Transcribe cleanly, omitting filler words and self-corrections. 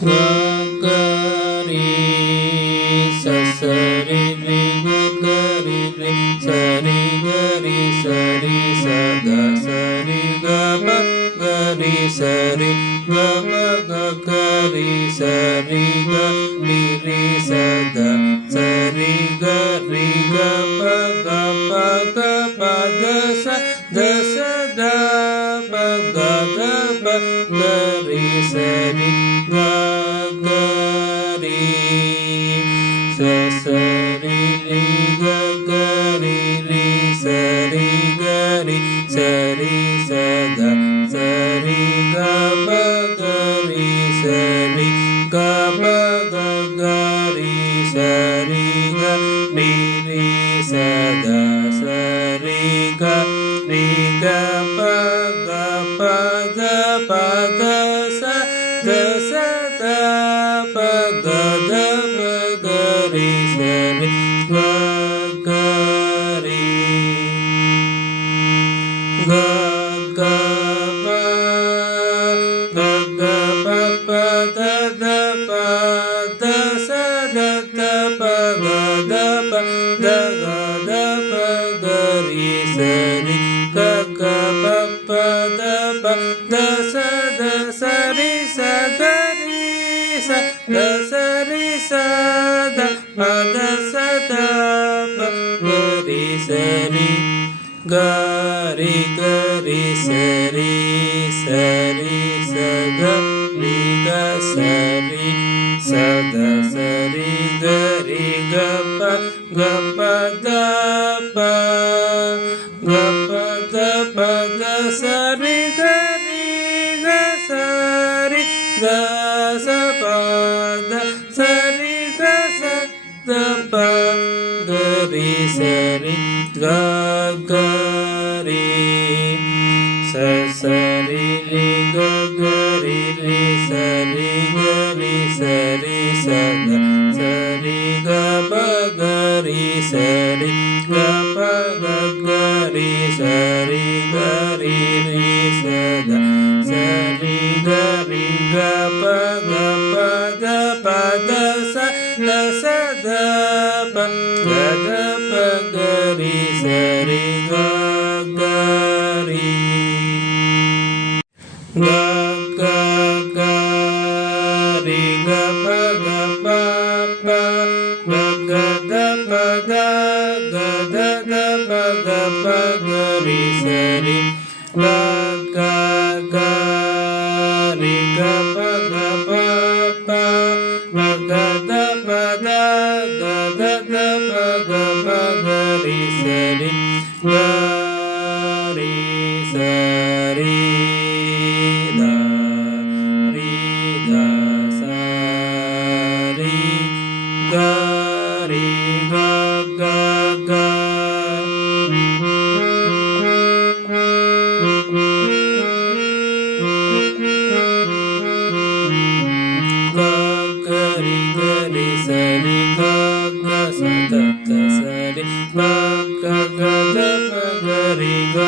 ग ग रि स स रि रि ग ग रि रि स रि ग रि स रि स ग स रि ग प ग रि स रि ग प ग ग रि स रि ग रि स ग स रि ग प ग ग प द स द प ग द प ग रि स रि ग ग रि स स रि रि ग ग रि रि स रि ग रि स रि स ग स रि ग प ग रि स रि ग प ग ग रि स रि ग रि स ग स रि ग प ग प ग स द प ग द प ग रि स रि ग ग रि ग ग प ग ग प प द द प द स द द प ग द प द ग द प ग रि स रि ग ग प प द प द स रि स ग रि स द स रि स द प द स द प ग रि स रि ग रि ग रि स रि स रि स ग रि ग स रि स द स रि ग रि ग प द प ग प द प ग स रि ग स रि ग स प द स रि ग स द प ग रि स रि ग ग रि स स रि रि ग ग रि रि स रि ग रि स रि स ग स रि ग प ग रि स रि ग प ग ग रि स रि ग रि स ग स रि ग प ग प द प द स द प ग द प ग रि स रि ग ग रि ग ग ग रि ग प ग प प ग ग द प द ग द द प ग प ग रि स रि ग ग ग रि ग प ग प प ग ग द प द ग द द प ग प ग रि स रि ग रि स रि द रि द स रि ग रि ग ग ग ग रि स रि ग ग स द द स रि ग ग ग द प ग रि ग